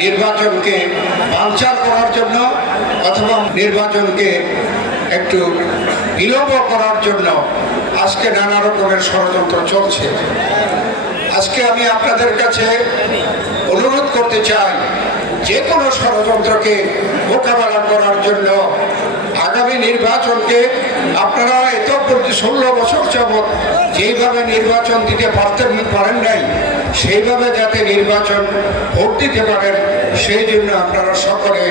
নির্বাচনকে বানচাল করার জন্য অথবা নির্বাচনকে একটু বিলম্ব করার জন্য আজকে নানা রকমের ষড়যন্ত্র চলছে। আজকে আমি আপনাদের কাছে অনুরোধ করতে চাই, যে কোনো ষড়যন্ত্রকে মোকাবেলা করার জন্য আগামী নির্বাচনকে আপনারা এত 16 বছর যাবৎ যেইভাবে নির্বাচন দিতে পারেন নাই, সেইভাবে যাতে নির্বাচন ভোট দিতে পারেন সেই জন্য আপনারা সকলে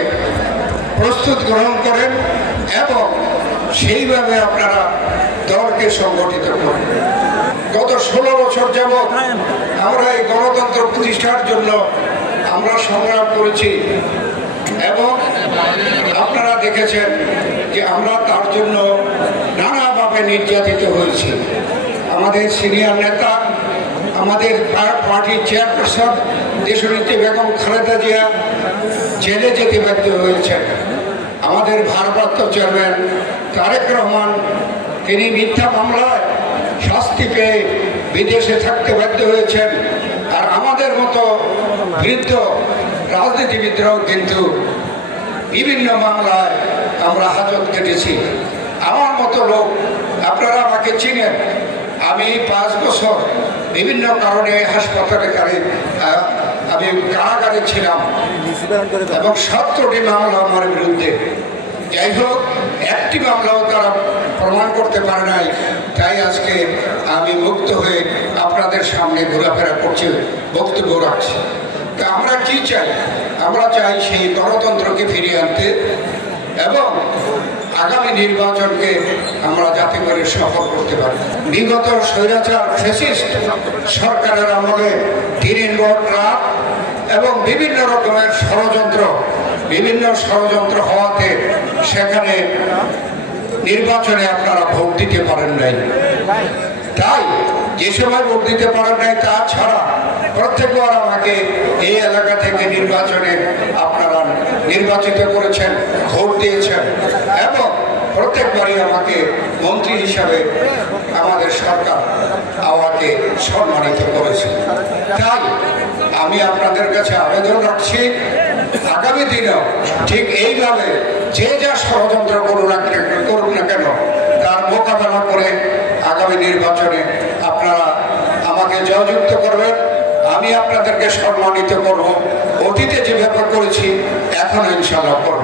প্রস্তুত গ্রহণ করেন এবং সেইভাবে আপনারা দলকে সংগঠিত করেন। গত 16 বছর যাবৎ আমরা এই গণতন্ত্র প্রতিষ্ঠার জন্য আমরা সংগ্রাম করেছি এবং আপনারা দেখেছেন যে আমরা তার জন্য নানাভাবে নির্যাতিত হয়েছি। আমাদের সিনিয়র নেতা, আমাদের পার্টির চেয়ারপারসন দেশনেত্রী বেগম খালেদা জিয়া জেলে যেতে বাধ্য হয়েছেন। আমাদের ভারপ্রাপ্ত চেয়ারম্যান তারেক রহমান তিনি মিথ্যা মামলায় শাস্তি পেয়ে বিদেশে থাকতে বাধ্য হয়েছেন। আর আমাদের মতো বৃদ্ধ রাজনীতিবিদরাও কিন্তু বিভিন্ন মামলায় আমরা হাজত কেটেছি। আমার মতো লোক, আপনারা আমাকে চিনেন, আমি 5 বছর বিভিন্ন কারণে হাসপাতালে আমি কারাগারে ছিলাম এবং 17টি মামলা আমার বিরুদ্ধে। যাই হোক, একটি মামলাও তারা প্রমাণ করতে পারে নাই, তাই আজকে আমি মুক্ত হয়ে আপনাদের সামনে ঘোরাফেরা করছি, বক্তব্য রাখছি। তা আমরা কি চাই? আমরা চাই সেই গণতন্ত্রকে ফিরিয়ে আনতে এবং আগামী নির্বাচনকে আমরা যাতে করে সফল করতে পারি। বিগত স্বৈরাচার ফ্যাসিস্ট সরকারের আমলে দিনের পর রাত এবং বিভিন্ন রকমের ষড়যন্ত্র হওয়াতে সেখানে নির্বাচনে আপনারা ভোট দিতে পারেন নাই। তাই যে সময় ভোট দিতে পারেন নাই, তা ছাড়া প্রত্যেকবার আমাকে এই এলাকা থেকে নির্বাচনে আপনারা নির্বাচিত করেছেন, ভোট দিয়েছেন এবং প্রত্যেকবারই আমাকে মন্ত্রী হিসাবে আমাদের সরকার আমাকে সম্মানিত করেছে। তাই আমি আপনাদের কাছে আবেদন রাখছি, আগামী দিনেও ঠিক এইভাবে যে যা ষড়যন্ত্র করুন না কেন, তার মোকাবেলা করে আগামী নির্বাচনে আপনারা আমাকে জয়যুক্ত করবেন। আমি আপনাদেরকে সম্মানিত করব, অতীতে যেভাবে করেছি এখন ইনশাআল্লাহ করব।